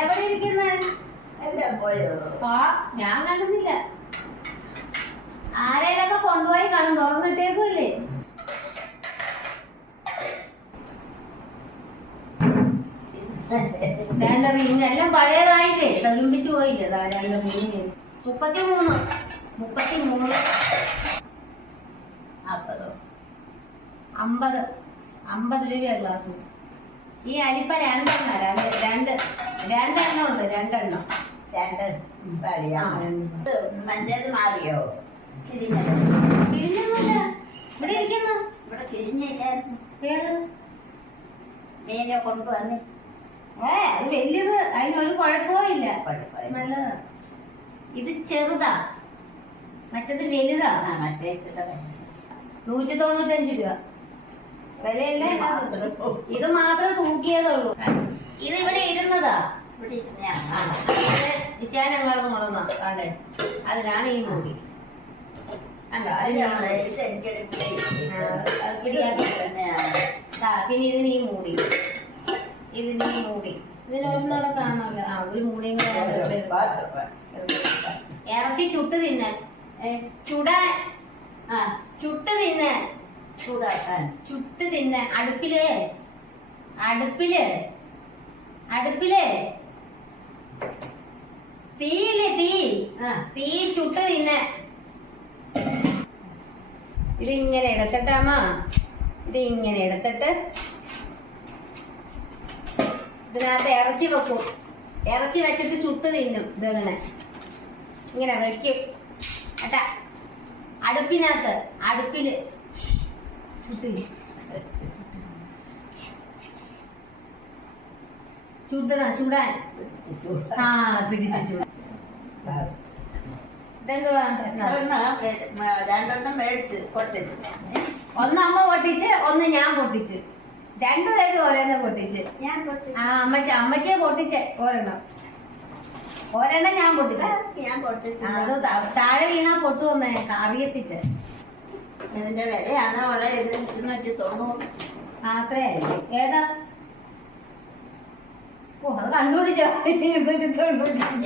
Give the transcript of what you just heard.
എവിടെ ഇരിക്കുന്ന പോയോ? ഞാൻ കണ്ടുന്നില്ല. ആരേലൊക്കെ കൊണ്ടുപോയി കാണും. തുറന്നിട്ടേക്കുമല്ലേ? രണ്ട് റിങ് എല്ലാം പഴയതായില്ലേ, തളിമ്പിച്ചു പോയില്ലേ? രണ്ട് റിങ് 33 50 രൂപ ഗ്ലാസ്. ഈ അരിപ്പ രണ്ടെണ്ണം ഉണ്ട്. രണ്ടെണ്ണം മറ്റേത് മാറിയോ? കിഴിഞ്ഞൊന്നുമില്ല. ഇവിടെ ഇരിക്കുന്നു. ഇവിടെ കിഴിഞ്ഞില്ലായിരുന്നു. ഏത് മീനെ കൊണ്ടുവന്ന് അത് വലിയത്. അതിനൊരു കുഴപ്പവും ഇല്ല. നല്ലതാ. ഇത് ചെറുതാ, മറ്റത് വലുതാ. മറ്റേ 195 രൂപ വിലയല്ലേ? ഇത് മാത്രം തൂക്കിയതുള്ളൂ. ഇത് ഇവിടെ ഇരുന്നതാ. വിറ്റാനങ്ങളും വളർന്ന അതെ, അതിനാണ് ഈ മൂടി. പിന്നെ ഇതിന് ഈ മൂടി, ഇതിനൊന്നൂടെ കാണാമല്ലോ. ഒരു മൂടിയും കൂടെ. ഇറച്ചി ചുട്ട് തിന്നാൻ, ചുട്ട് തിന്നാൻ, ചുട്ട് തിന്നാൻ. അടുപ്പില് തീയില്ലേ, തീ ചുട്ട് തിന്നാൻ. ഇതിങ്ങനെ എടുത്തിട്ടാമ്മ, ഇതിങ്ങനെ എടുത്തിട്ട് ഇതിനകത്ത് ഇറച്ചി വെക്കും. ഇറച്ചി വെച്ചിട്ട് ചുട്ട് തിന്നും. ഇതങ്ങനെ ഇങ്ങനെ വെക്കും കേട്ടാ. അടുപ്പില് ചുട്ട് ചുടാൻ പിടിച്ച് ചൂട്. ഇതെന്തുവാ? രണ്ടെണ്ണം മേടിച്ച് പൊട്ടിച്ച്. ഒന്ന് അമ്മ പൊട്ടിച്ച്, ഒന്ന് ഞാൻ പൊട്ടിച്ച്. രണ്ടുപേരും ഓരോന്നെ പൊട്ടിച്ച്. ഞാൻ പൊട്ടിച്ച്. അമ്മച്ചിയെ പൊട്ടിച്ച് ഒരെണ്ണം ഞാൻ പൊട്ടിച്ച്. അത് താഴെ വീണാ പൊട്ടുവമ്മേ, അറിയത്തില്ല. ഇതിന്റെ വിലയാണോ അവിടെ? ഇത് 290. അത്രയായി. ഏതാ? ഓ, അത് കണ്ടുപിടിച്ചോ? 290.